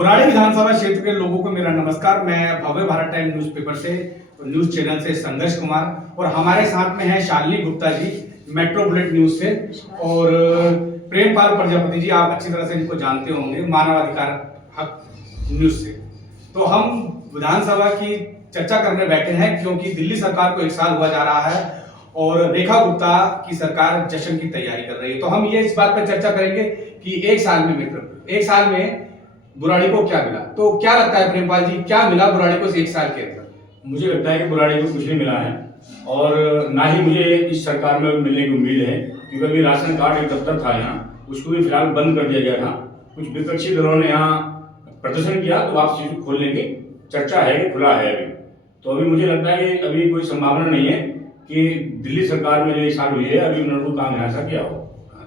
बुराड़ी विधानसभा क्षेत्र के लोगों को मेरा नमस्कार। मैं भव्य भारत टाइम न्यूज़पेपर से न्यूज चैनल से संघर्ष कुमार और हमारे साथ में है शालिनी गुप्ता जी मेट्रोपोलिट न्यूज से और प्रेमपाल प्रजापति जी, आप अच्छी तरह से इनको जानते होंगे मानवाधिकार हक न्यूज से। तो हम विधानसभा की चर्चा करने बैठे हैं क्योंकि दिल्ली सरकार को 1 साल हुआ जा रहा है और रेखा गुप्ता की सरकार जश्न की तैयारी कर रही है। तो हम ये इस बात पर चर्चा करेंगे कि 1 साल में एक साल में बुराड़ी को क्या मिला। तो क्या लगता है प्रेमपाल जी, क्या मिला बुराड़ी को 1 साल के अंदर? मुझे लगता है कि बुराड़ी को कुछ नहीं मिला है और ना ही मुझे इस सरकार में मिलने की उम्मीद है, क्योंकि अभी राशन कार्ड एक दफ्तर था यहाँ, उसको भी फिलहाल बंद कर दिया गया था। कुछ विपक्षी दलों ने यहाँ प्रदर्शन किया तो वापसी खोलने की चर्चा है कि खुला है अभी। तो अभी मुझे लगता है कि अभी कोई संभावना नहीं है कि दिल्ली सरकार में जो 1 साल हुई है अभी उन्होंने काम यहाँ से किया हो।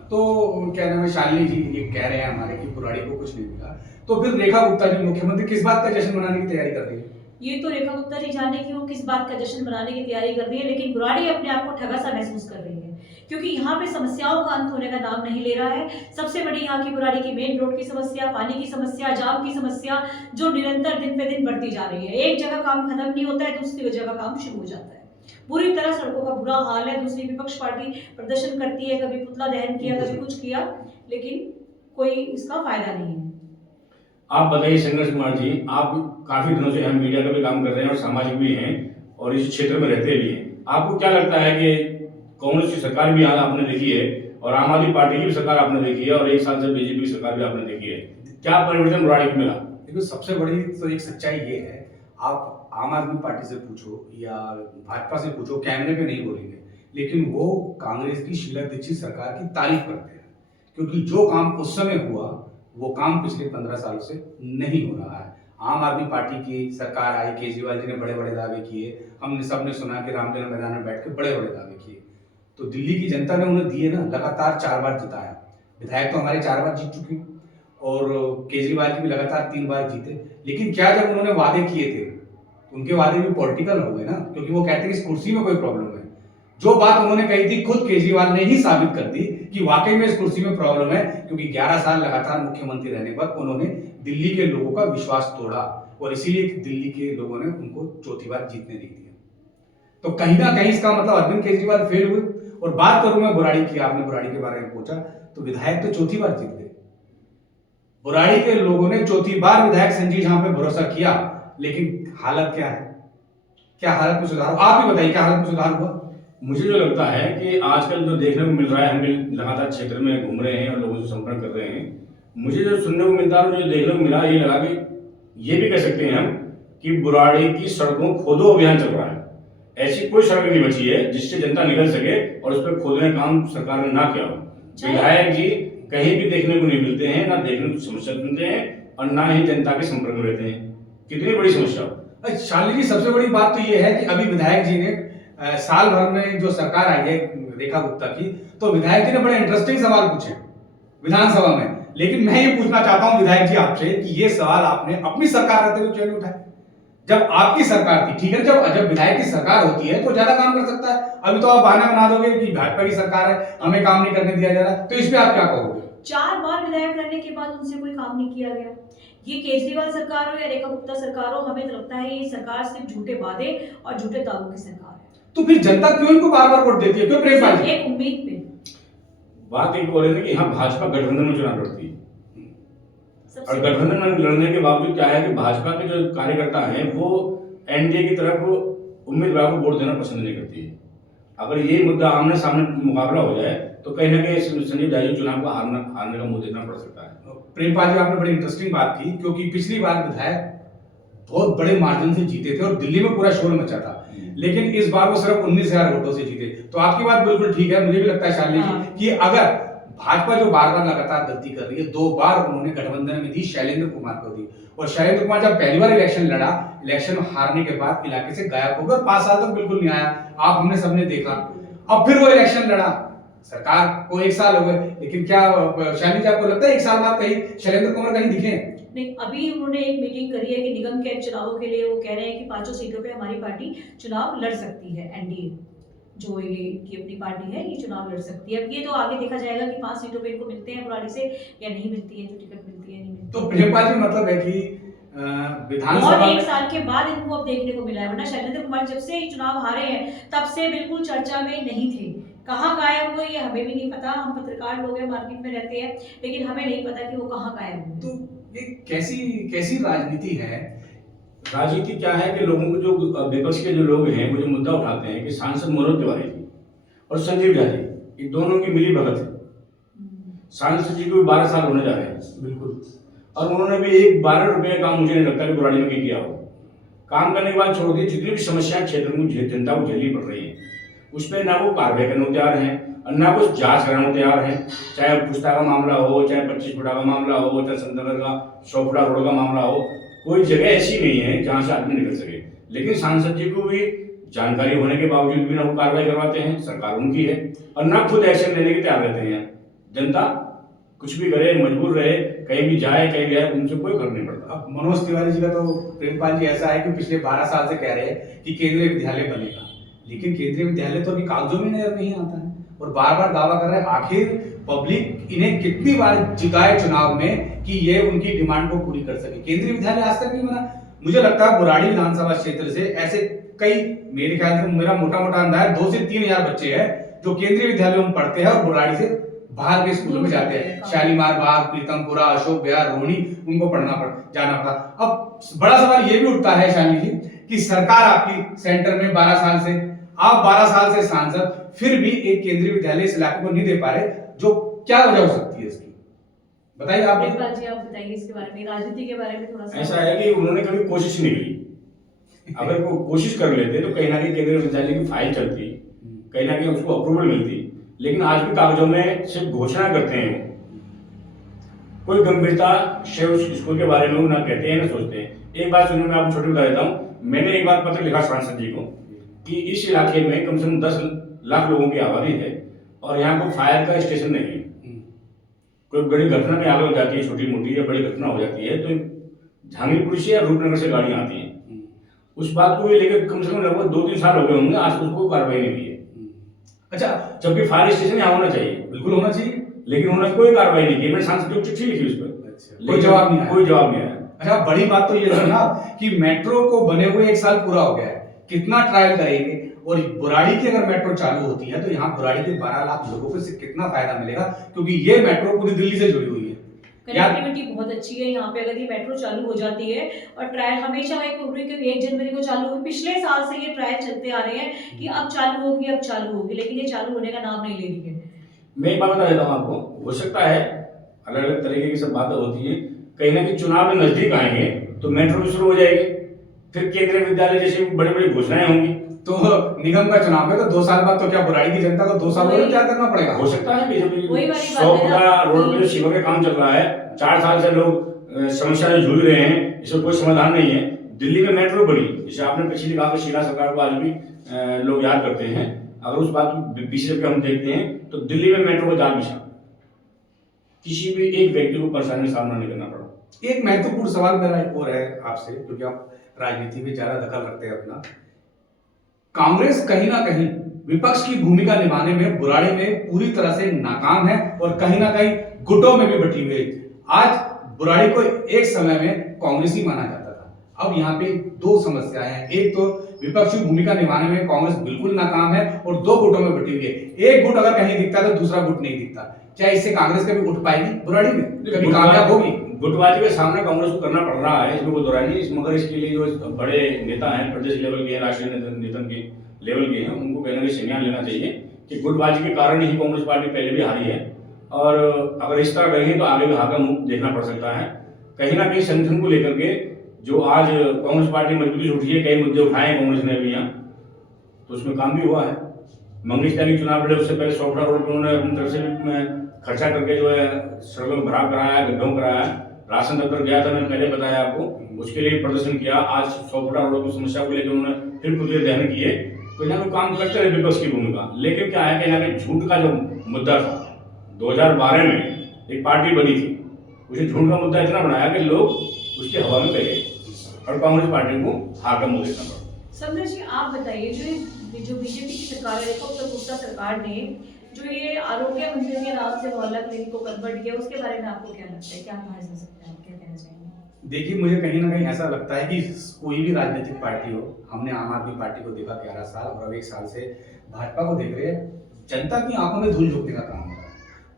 तो क्या नाम है, शालिनी जी ये कह रहे हैं हमारे कि बुराड़ी को कुछ नहीं मिला, तो फिर रेखा गुप्ता जी मुख्यमंत्री किस बात का जश्न मनाने की तैयारी कर रही है? ये तो रेखा गुप्ता जी जाने कि वो किस बात का जश्न मनाने की तैयारी कर रही है, लेकिन बुराड़ी अपने आप को ठगा सा महसूस कर रही है क्योंकि यहाँ पे समस्याओं का अंत होने का नाम नहीं ले रहा है। सबसे बड़ी यहाँ की बुराड़ी की मेन रोड की समस्या, पानी की समस्या, जाम की समस्या जो निरंतर दिन पे दिन बढ़ती जा रही है। एक जगह काम खत्म नहीं होता है, दूसरी जगह काम शुरू हो जाता है। पूरी तरह सड़कों का बुरा हाल है। दूसरी विपक्ष पार्टी प्रदर्शन करती है, कभी पुतला दहन किया, कभी कुछ किया, लेकिन कोई इसका फायदा नहीं है। आप बताइए संघर्ष कुमार जी, आप काफी दिनों से हम मीडिया का भी काम कर रहे हैं और सामाजिक भी हैं और इस क्षेत्र में रहते भी हैं। आपको क्या लगता है कि कांग्रेस की सरकार भी यहाँ आपने देखी है और आम आदमी पार्टी की भी सरकार आपने देखी है और 1 साल से बीजेपी की सरकार भी आपने देखी है, क्या परिवर्तन बुराड़ी को मिला? देखो, सबसे बड़ी तो एक सच्चाई ये है, आप आम आदमी पार्टी से पूछो या भाजपा से पूछो, कैमरे पे नहीं बोलेंगे, लेकिन वो कांग्रेस की शीला दीक्षित सरकार की तारीफ करते हैं क्योंकि जो काम उस समय हुआ वो काम पिछले 15 सालों से नहीं हो रहा है। आम आदमी पार्टी की सरकार आई, केजरीवाल जी ने बड़े बड़े दावे किए, हमने सबने सुना कि रामलीला मैदान में बैठ के बड़े बड़े दावे किए, तो दिल्ली की जनता ने उन्हें दिए ना, लगातार 4 बार जिताया। विधायक तो हमारे 4 बार जीत चुके और केजरीवाल जी भी लगातार 3 बार जीते। लेकिन क्या जब उन्होंने वादे किए थे, उनके वादे भी पॉलिटिकल हो गए ना, क्योंकि वो कहते हैं कि इस कुर्सी में कोई प्रॉब्लम है। जो बात उन्होंने कही थी खुद केजरीवाल ने ही साबित कर दी कि वाकई में इस कुर्सी में प्रॉब्लम है, क्योंकि 11 साल लगातार मुख्यमंत्री रहने पर उन्होंने दिल्ली के लोगों का विश्वास तोड़ा और इसीलिए दिल्ली के लोगों ने उनको चौथी बार जीतने नहीं दिया। तो कहीं ना कहीं इसका मतलब अरविंद केजरीवाल फेल हुए। और बात करूं मैं बुराड़ी की, आपने बुराड़ी के बारे में पूछा, तो विधायक तो चौथी बार जीत गए। बुराड़ी के लोगों ने चौथी बार विधायक संजीव झा पे भरोसा किया, लेकिन हालत क्या है? क्या हालत में सुधार? आप भी बताइए, क्या हालत में सुधार हुआ? मुझे जो लगता है कि आजकल जो देखने को मिल रहा है, हम भी लगातार क्षेत्र में घूम रहे हैं और लोगों से संपर्क कर रहे हैं, मुझे जो सुनने को मिलता है और मुझे देखने को मिला, ये लगा कि ये भी कह सकते हैं हम कि बुराड़ी की सड़कों खोदो अभियान चल रहा है। ऐसी कोई सड़क नहीं बची है जिससे जनता निकल सके और उस पर खोदने का काम सरकार ने ना किया हो। विधायक जी कहीं भी देखने को नहीं मिलते हैं, ना देखने को समस्या सुनते हैं और ना ही जनता के संपर्क में रहते हैं। कितनी बड़ी समस्या हो। शालिनी जी, सबसे बड़ी बात तो ये है कि अभी विधायक जी ने साल भर में जो सरकार आई है रेखा गुप्ता की, तो विधायक जी ने बड़े इंटरेस्टिंग सवाल पूछे विधानसभा में। लेकिन मैं ये पूछना चाहता हूं विधायक जी आपसे कि ये सवाल आपने अपनी सरकार रहते हुए क्यों नहीं उठाए? जब आपकी सरकार थी, ठीक है, जब विधायक की सरकार होती है तो ज्यादा काम कर सकता है। अभी तो आप बहाना बना दोगे कि भाजपा की सरकार है, हमें काम नहीं करने दिया जा रहा, तो इस पे आप क्या कहोगे? 4 बार विधायक रहने के बाद उनसे कोई काम नहीं किया गया। ये केजरीवाल सरकार हो या रेखा गुप्ता सरकार हो, हमें तो लगता है ये सरकार सिर्फ झूठे वादे और झूठे दावों की सरकार है। तो फिर जनता क्यों इनको बार बार वोट देती है? क्यों प्रेमपाल जी? एक उम्मीद पे। बात एक और है कि यहाँ भाजपा गठबंधन में चुनाव लड़ती है और गठबंधन में लड़ने के बावजूद क्या है कि भाजपा के जो कार्यकर्ता हैं वो एनडीए की तरफ उम्मीदवार को वोट देना पसंद नहीं करती है। अगर ये मुद्दा आमने सामने मुकाबला हो जाए तो कहीं ना कहीं संजीव झा जी चुनाव को हारने का मुंह देखना पड़ सकता है। प्रेमपाल जी, आपने बड़ी इंटरेस्टिंग बात की, क्योंकि पिछली बार विधायक बहुत बड़े मार्जिन से जीते थे और दिल्ली में पूरा शोर मचा था, लेकिन इस बार वो सिर्फ 19,000 वोटों से जीते। तो आपकी बात बिल्कुल ठीक है, मुझे भी लगता है शालिनी जी कि अगर भाजपा जो बार बार लगातार गलती कर रही है, 2 बार उन्होंने गठबंधन में दी, शैलेंद्र कुमार को दी, और शैलेंद्र कुमार जब पहली बार इलेक्शन लड़ा, इलेक्शन हारने के बाद इलाके से गायब हो गया, 5 साल तक बिल्कुल नहीं आया। आप हमने सबने देखा। अब फिर वो इलेक्शन लड़ा, सरकार को 1 साल हो गए, लेकिन क्या शालिनी जी आपको लगता है 1 साल बाद कहीं शैलेंद्र कुमार कहीं दिखे? नहीं, अभी उन्होंने एक मीटिंग करी है कि निगम के चुनावों के लिए वो कह रहे हैं कि 5 सीटों पे हमारी पार्टी चुनाव लड़ सकती है। एनडीए जो ये की अपनी पार्टी है ये चुनाव लड़ सकती है। अब ये तो आगे देखा जाएगा कि 5 सीटों पे इनको मिलते हैं बुराड़ी से या नहीं मिलती है, जो टिकट मिलती है नहीं मिलती है। तो प्रेमपाल जी मतलब है कि और विधानसभा एक में साल के बाद इनको अब देखने को मिला है, वरना शैलेंद्र कुमार जब से चुनाव हारे हैं तब से बिल्कुल चर्चा में नहीं थे। कहाँ गायब हुए ये हमें भी नहीं पता, हम पत्रकार लोग हैं, मार्केट में रहते हैं, लेकिन हमें नहीं पता कि वो कहाँ गायब हुए। तो ये कैसी कैसी राजनीति है? राजनीति क्या है कि लोगों को जो विपक्ष के जो लोग हैं वो जो मुद्दा उठाते हैं कि सांसद मनोज तिवारी जी और संजीव झा जी, ये दोनों की मिली भगत है। सांसद जी को भी 12 साल होने जा रहे हैं बिल्कुल। और उन्होंने भी एक 12 रुपये का काम मुझे नहीं लगता कि बुराड़ी में कहीं किया हो। काम करने के बाद छोड़ दी, जितनी भी समस्याएं क्षेत्र में जनता को झेलनी पड़ रही है उस पर ना वो कार्रवाई करने को तैयार हैं और ना कुछ जांच कराने को तैयार हैं। चाहे पुस्ता का मामला हो, चाहे 25 फुटा का मामला हो, चाहे संतनगर का 100 फुटा रोड का मामला हो, कोई जगह ऐसी नहीं है जहां से आदमी निकल सके। लेकिन सांसद जी को भी जानकारी होने के बावजूद भी ना वो कार्रवाई करवाते हैं, सरकार उनकी है, और ना खुद एक्शन लेने के तैयार रहते हैं। जनता कुछ भी करे, मजबूर रहे, कहीं भी जाए कहीं भी आए, उनसे कोई फर्क नहीं पड़ता। अब मनोज तिवारी जी का तो प्रेमपाल जी ऐसा है कि पिछले 12 साल से कह रहे हैं कि केंद्रीय विद्यालय बनेगा, लेकिन केंद्रीय विद्यालय तो अभी कागजों में नजर नहीं आता है और बार बार दावा कर रहे हैं। आखिर पब्लिक इन्हें कितनी बार जिताए चुनाव में कि ये उनकी डिमांड को पूरी कर सके? केंद्रीय विद्यालय आज तक नहीं बना। मुझे लगता है बुराड़ी विधानसभा क्षेत्र से ऐसे कई, मेरे ख्याल से मेरा मोटा मोटा अंदाजा 2 से 3 हजार बच्चे हैं जो केंद्रीय विद्यालयों में पढ़ते हैं और बुराड़ी से बाहर के स्कूलों में जाते हैं। शालीमार बाग, प्रीतमपुरा, अशोक विहार, रोहिणी, उनको जाना पड़ता। अब बड़ा सवाल ये भी उठता है शाली जी कि सरकार आपकी सेंटर में 12 साल से, आप 12 साल से सांसद, फिर भी एक केंद्रीय विद्यालय इस इलाके को नहीं दे पा रहे, जो क्या वजह हो सकती है इसकी? बताइए आप। प्रेमपाल जी, आप बताइए इसके बारे में, राजनीति के बारे में थोड़ा सा। ऐसा है कि उन्होंने कभी कोशिश नहीं की। अगर वो कोशिश कर लेते तो कहीं ना कहीं केंद्रीय विद्यालय की फाइल चलती, कहीं ना कहीं उसको अप्रूवल मिलती। लेकिन आज भी कागजों में सिर्फ घोषणा करते हैं, कोई गंभीरता से उस स्कूल के बारे में ना कहते हैं ना सोचते हैं। एक बात सुनिए, मैं आपको छोटी बता देता हूँ। मैंने एक बार पत्र लिखा सांसद जी को कि इस इलाके में कम से कम 10 लाख लोगों की आबादी है और यहाँ को फायर का स्टेशन नहीं है। कोई बड़ी घटना में आग लग जाती है, छोटी मोटी या बड़ी घटना हो जाती है, तो जहांगीरपुर से या रूपनगर से गाड़ियाँ आती हैं। उस बात को लेकर कम से कम लगभग 2-3 साल हो गए होंगे, आज तक उसको कार्रवाई नहीं हुई है। अच्छा, जबकि फायर स्टेशन यहाँ होना चाहिए, बिल्कुल होना चाहिए, लेकिन उन्होंने कोई कार्रवाई नहीं की। मैंने सांसद को चिट्ठी लिखी उस पर, अच्छा, कोई जवाब नहीं आया। कोई जवाब नहीं आया। अच्छा, बड़ी बात तो ये है ना कि मेट्रो को बने हुए 1 साल पूरा हो गया है, कितना ट्रायल करेंगे? और बुराड़ी की अगर मेट्रो चालू होती है तो यहाँ बुराड़ी के 12 लाख लोगों को इससे कितना फायदा मिलेगा, क्योंकि ये मेट्रो पूरी दिल्ली से जुड़ी हुई है। कनेक्टिविटी बहुत अच्छी है यहाँ पे। अगर ये मेट्रो चालू हो जाती है, और ट्रायल हमेशा एक 1 जनवरी को चालू हुई, पिछले साल से ये ट्रायल चलते आ रहे हैं कि अब चालू होगी, अब चालू होगी, लेकिन ये चालू होने का नाम नहीं ले रही है। मैं एक बात बता देता हूँ आपको, हो सकता है अलग अलग तरीके की सब बातें होती है, कहीं ना कहीं चुनाव में नजदीक आएंगे तो मेट्रो भी शुरू हो जाएगी, फिर केंद्रीय विद्यालय जैसी बड़ी बड़ी घोषणाएं होंगी। तो निगम का चुनाव है तो 2 साल बाद तो क्या बुराड़ी की जनता को 2 साल बाद क्या करना पड़ेगा? हो सकता है बीजेपी वही वाली 100 बात है ना फुटा रोड पे जो कि- सीवर का काम चल रहा है, 4 साल से लोग समस्या से जूझ रहे हैं, इसका कोई समाधान नहीं है। दिल्ली में मेट्रो बनी, जैसे आपने पिछली कहा कि शीला सरकार को आज भी लोग याद करते हैं। अगर उस बात को पीछे हम देखते हैं तो दिल्ली में मेट्रो को जाल बिछा, किसी भी एक व्यक्ति को परेशानी का सामना नहीं करना पड़ा। एक महत्वपूर्ण सवाल मेरा एक और है आपसे, क्योंकि आप राजनीति में ज्यादा दखल रखते हैं अपना। कांग्रेस कहीं ना कहीं विपक्ष की भूमिका निभाने में बुराड़ी में पूरी तरह से नाकाम है और कहीं ना कहीं गुटों में भी बटी हुई है। आज बुराड़ी को एक समय में कांग्रेसी माना जाता था, अब यहाँ पे 2 समस्याएं हैं। एक तो विपक्ष की भूमिका निभाने में कांग्रेस बिल्कुल नाकाम है और 2 गुटों में बटी हुई है। एक गुट अगर कहीं दिखता है तो दूसरा गुट नहीं दिखता। क्या इससे कांग्रेस कभी उठ पाएगी बुराड़ी में, कभी कामयाब होगी? गुटबाजी का सामना कांग्रेस को करना पड़ रहा है, इसमें कोई दोहराई नहीं। मगर इसके लिए जो बड़े नेता हैं, प्रदेश लेवल के, राष्ट्रीय नेतृत्व के लेवल के हैं, उनको कहने का संज्ञान लेना चाहिए कि गुटबाजी के कारण ही कांग्रेस पार्टी पहले भी हारी है और अगर इस तरह रहेंगे तो आगे भी हार का मुंह देखना पड़ सकता है। कहीं ना कहीं संगठन को लेकर के जो आज कांग्रेस पार्टी मजबूती से उठी है, कई मुद्दे उठाए हैं कांग्रेस ने भी यहाँ, तो उसमें काम भी हुआ है। मंगेश त्यागी चुनाव लड़े उससे पहले 100 फुटा रोड पर उन्होंने अपनी तरफ से खर्चा करके जो है सड़कों में भराव कराया, गड्ढों कराया। राशन दफ्तर गया था, मैंने पहले बताया आपको, उसके लिए प्रदर्शन किया। आज 100 फुटा रोड की समस्या को लेकर उन्होंने फिर पुतले दहन किए। तो यहाँ काम करते रहे विपक्ष की भूमिका, लेकिन क्या है कि यहाँ पे झूठ का जो मुद्दा था 2012 में एक पार्टी बनी थी, उसे झूठ का मुद्दा इतना बनाया कि लोग उसके हवा में बह गए और कांग्रेस पार्टी को हार का मुंह देखना पड़ा। समझ जी, आप बताइए, जो बीजेपी की सरकार है, दीपक गुप्ता सरकार ने जो ये आरोग्य मंदिर के नाम से मोहल्ला क्लिनिक को कन्वर्ट किया, उसके बारे में आपको क्या लगता है, क्या कहा जा सकता है, आप क्या कहना देखिए, मुझे कहीं ना कहीं ऐसा लगता है कि कोई भी राजनीतिक पार्टी हो, हमने आम आदमी पार्टी को देखा 11 साल और अब 1 साल से भाजपा को देख रहे हैं, जनता की आंखों में धूल झोंकने का काम हो रहा है।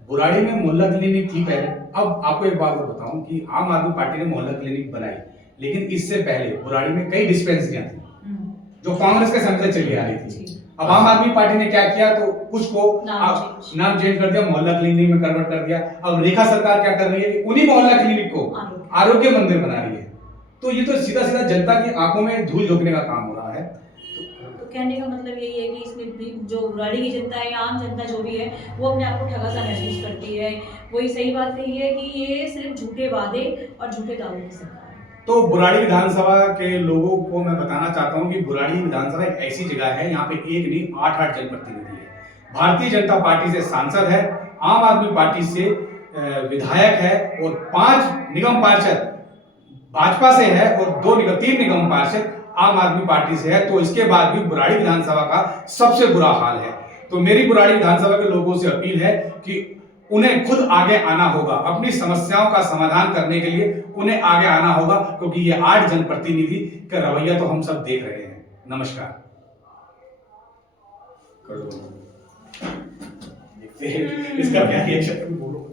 बुराड़ी में मोहल्ला क्लिनिक थी पहले। अब आपको एक बात और बताऊं कि आम आदमी पार्टी ने मोहल्ला क्लिनिक बनाई, लेकिन इससे पहले बुराड़ी में कई डिस्पेंसरियां थी जो कांग्रेस के समय से चली आ रही थी। अब आम आदमी पार्टी ने क्या किया, तो कुछ को नाम चेंज कर दिया, मोहल्ला क्लिनिक में कन्वर्ट कर दिया। अब रेखा सरकार क्या कर रही है कि उन्हीं मोहल्ला क्लिनिक को आरोग्य मंदिर बना रही है। तो ये तो सीधा सीधा जनता की आंखों में धूल झोंकने का काम हो रहा है। तो कहने का मतलब यही है कि इसमें भी जो बुराड़ी की जनता है या आम जनता जो भी है वो अपने आप को ठगा सा महसूस करती है। वही सही बात यही है कि ये सिर्फ झूठे वादे और झूठे दावों की सरकार है। तो बुराड़ी विधानसभा के लोगों को मैं बताना चाहता हूं कि बुराड़ी विधानसभा एक ऐसी जगह है, यहाँ पे एक नहीं 8 जनप्रतिनिधि है। भारतीय जनता पार्टी से सांसद है, आम आदमी पार्टी से विधायक है और 5 निगम पार्षद भाजपा से है और 3 निगम पार्षद आम आदमी पार्टी से है। तो इसके बाद भी बुराड़ी विधानसभा का सबसे बुरा हाल है। तो मेरी बुराड़ी विधानसभा के लोगों से अपील है कि उन्हें खुद आगे आना होगा, अपनी समस्याओं का समाधान करने के लिए उन्हें आगे आना होगा, क्योंकि ये 8 जनप्रतिनिधि का रवैया तो हम सब देख रहे हैं। नमस्कार। कर दो। देखते हैं इसका क्या रिएक्शन, बोलो।